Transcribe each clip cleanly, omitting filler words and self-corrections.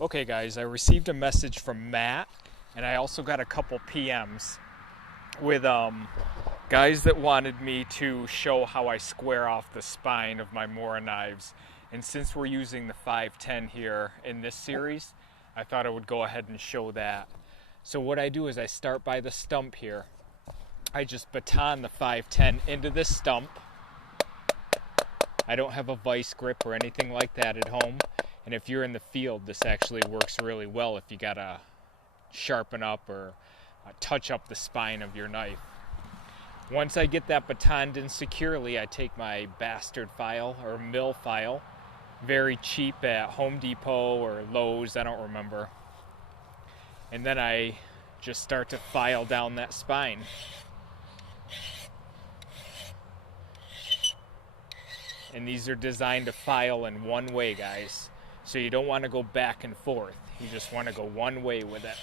Okay guys, I received a message from Matt, and I also got a couple PMs with guys that wanted me to show how I square off the spine of my Mora knives. And since we're using the 510 here in this series, I thought I would go ahead and show that. So what I do is I start by the stump here. I just baton the 510 into this stump. I don't have a vice grip or anything like that at home. And if you're in the field, this actually works really well if you gotta sharpen up or touch up the spine of your knife. Once I get that batoned in securely, I take my bastard file or mill file, very cheap at Home Depot or Lowe's, I don't remember. And then I just start to file down that spine. And these are designed to file in one way, guys. So you don't want to go back and forth. You just want to go one way with it.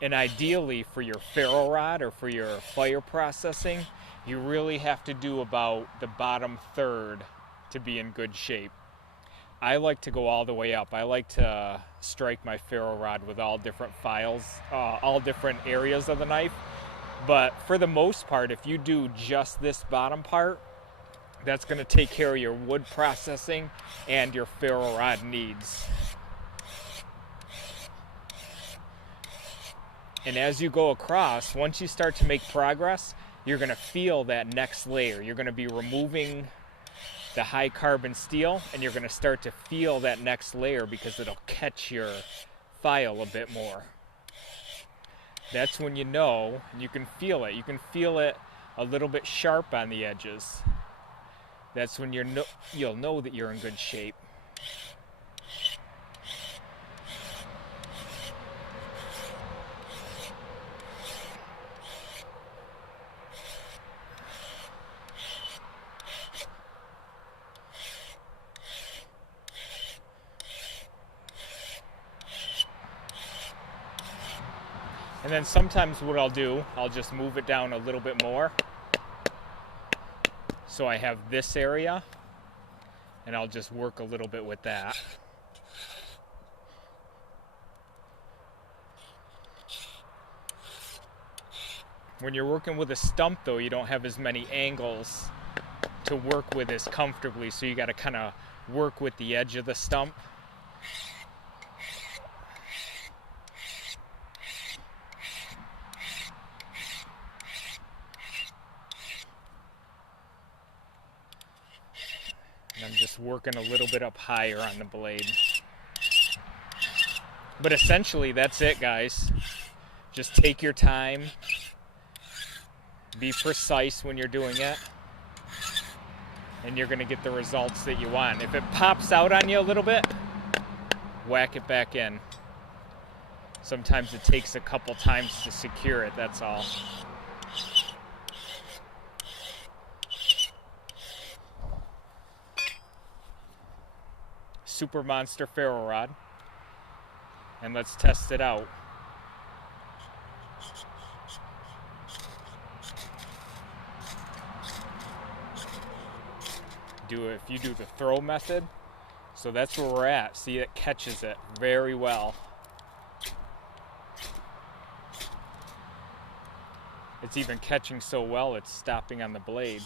And ideally for your ferro rod or for your fire processing, you really have to do about the bottom third to be in good shape. I like to go all the way up. I like to strike my ferro rod with all different files, all different areas of the knife. But for the most part, if you do just this bottom part, that's going to take care of your wood processing and your ferro rod needs. And as you go across, once you start to make progress, you're going to feel that next layer. You're going to be removing the high carbon steel, and you're going to start to feel that next layer because it'll catch your file a bit more. That's when you know, and you can feel it. You can feel it a little bit sharp on the edges. That's when you'll know that you're in good shape. And then sometimes what I'll do, I'll just move it down a little bit more. So I have this area, and I'll just work a little bit with that. When you're working with a stump though, you don't have as many angles to work with as comfortably, so you got to kind of work with the edge of the stump. And I'm just working a little bit up higher on the blade. But essentially, that's it, guys. Just take your time. Be precise when you're doing it. And you're going to get the results that you want. If it pops out on you a little bit, whack it back in. Sometimes it takes a couple times to secure it, that's all. Super Monster ferro rod, and let's test it out. If you do the throw method, so that's where we're at. See, it catches it very well. It's even catching so well it's stopping on the blade.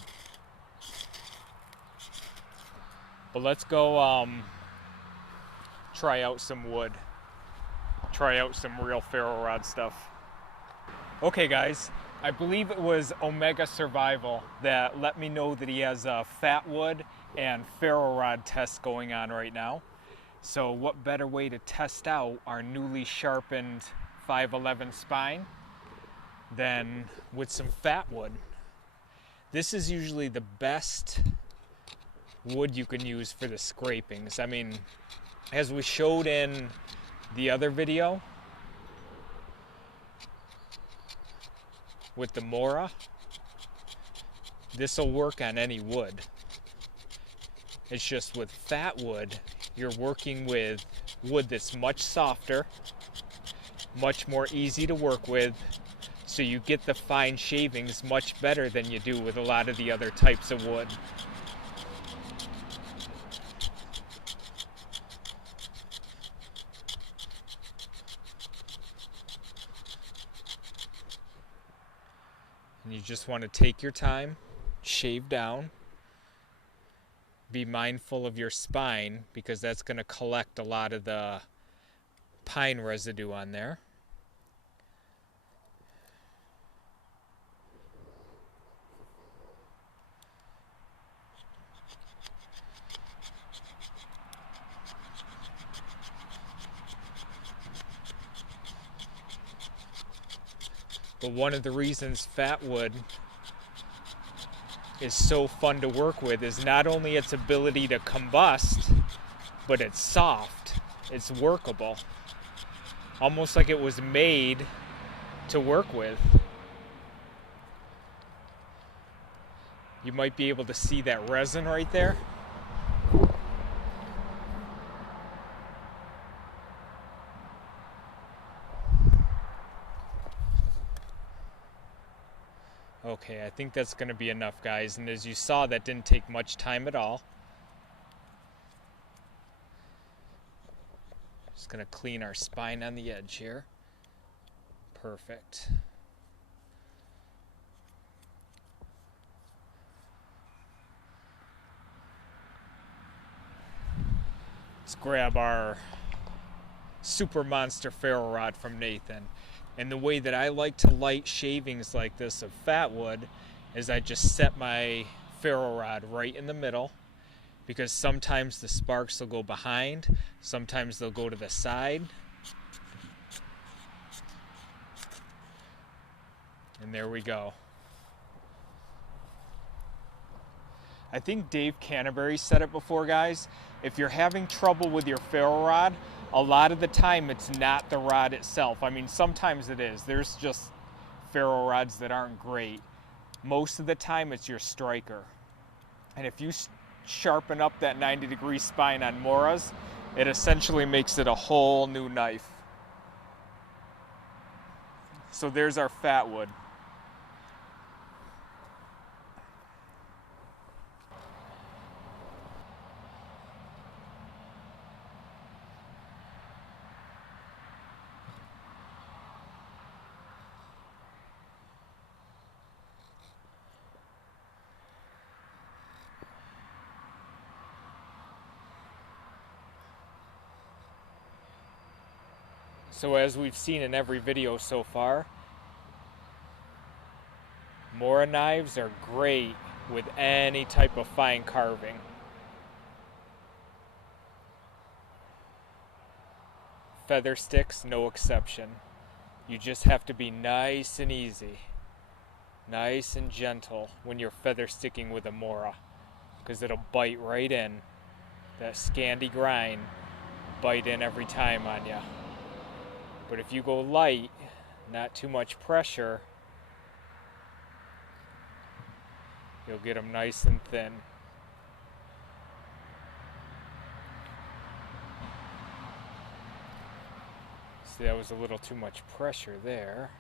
But let's go try out some wood. Try out some real ferro rod stuff. Okay guys, I believe it was Omega Survival that let me know that he has a Fatwood and ferro rod test going on right now. So what better way to test out our newly sharpened 511 spine than with some Fatwood. This is usually the best wood you can use for the scrapings. I mean, as we showed in the other video with the Mora, this will work on any wood. It's just with Fatwood, you're working with wood that's much softer, much more easy to work with, so you get the fine shavings much better than you do with a lot of the other types of wood. just want to take your time, shave down, be mindful of your spine because that's going to collect a lot of the pine residue on there. But one of the reasons Fatwood is so fun to work with is not only its ability to combust, but it's soft, it's workable. Almost like it was made to work with. You might be able to see that resin right there. Okay, I think that's going to be enough, guys. And as you saw, that didn't take much time at all. Just going to clean our spine on the edge here. Perfect. Let's grab our Super Monster Ferro rod from Nathan. And the way that I like to light shavings like this of Fatwood is I just set my ferro rod right in the middle, because sometimes the sparks will go behind, sometimes they'll go to the side. And there we go. I think Dave Canterbury said it before, guys. If you're having trouble with your ferro rod, a lot of the time it's not the rod itself. I mean, sometimes it is. There's just ferro rods that aren't great. Most of the time it's your striker. And if you sharpen up that 90-degree spine on Mora's, it essentially makes it a whole new knife. So there's our Fatwood. So as we've seen in every video so far, Mora knives are great with any type of fine carving. Feather sticks, no exception. You just have to be nice and easy, nice and gentle when you're feather sticking with a Mora, because it'll bite right in. That Scandi grind bite in every time on you. But if you go light, not too much pressure, you'll get them nice and thin. See, that was a little too much pressure there.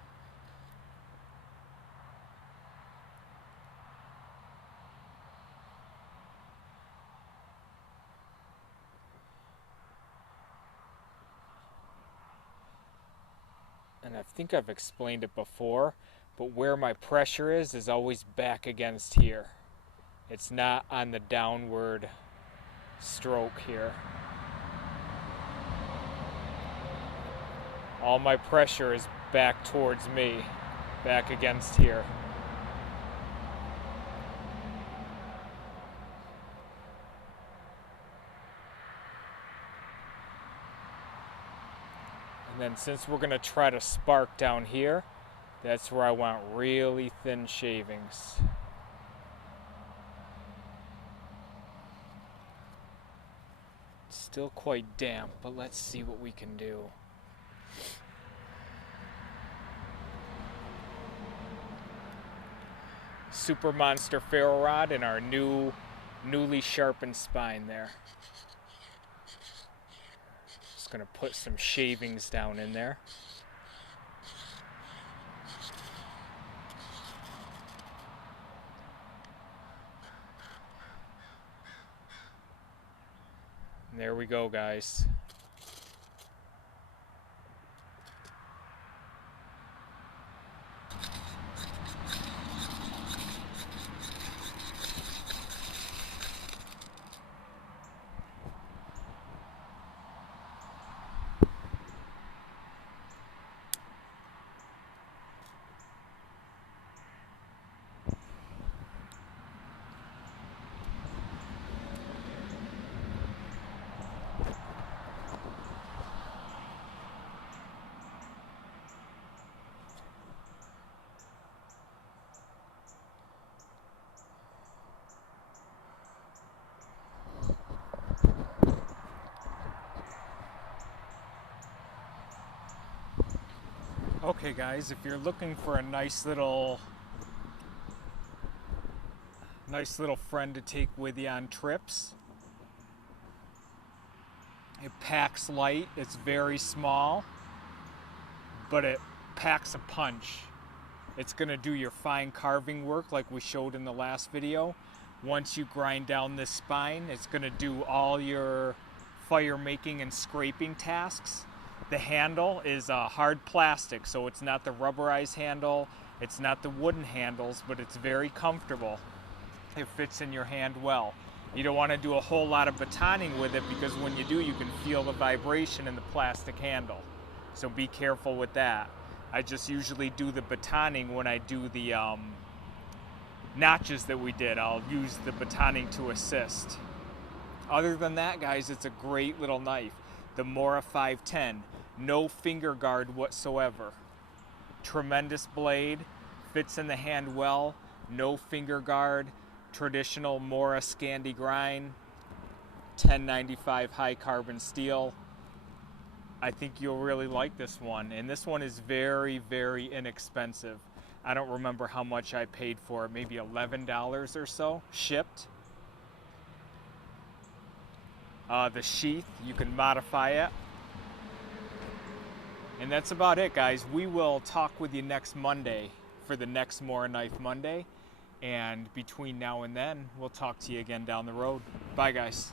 And I think I've explained it before, but where my pressure is always back against here. It's not on the downward stroke here. All my pressure is back towards me, back against here. And then since we're going to try to spark down here, that's where I want really thin shavings. It's still quite damp, but let's see what we can do. Super Monster Ferro rod and our newly sharpened spine there. Just gonna put some shavings down in there. And there we go, guys. Okay guys, if you're looking for a nice little friend to take with you on trips, it packs light, it's very small, but it packs a punch. It's gonna do your fine carving work like we showed in the last video. Once you grind down this spine, it's gonna do all your fire making and scraping tasks. The handle is hard plastic, so it's not the rubberized handle, it's not the wooden handles, but it's very comfortable. It fits in your hand well. You don't want to do a whole lot of batoning with it, because when you do, you can feel the vibration in the plastic handle. So be careful with that. I just usually do the batoning when I do the notches that we did. I'll use the batoning to assist. Other than that, guys, it's a great little knife. The Mora 510, no finger guard whatsoever. Tremendous blade, fits in the hand well, no finger guard, traditional Mora Scandi grind, 1095 high carbon steel. I think you'll really like this one, and this one is very, very inexpensive. I don't remember how much I paid for it, maybe $11 or so, shipped. The sheath, you can modify it. And that's about it, guys. We will talk with you next Monday for the next Morakniv Monday. And between now and then, we'll talk to you again down the road. Bye, guys.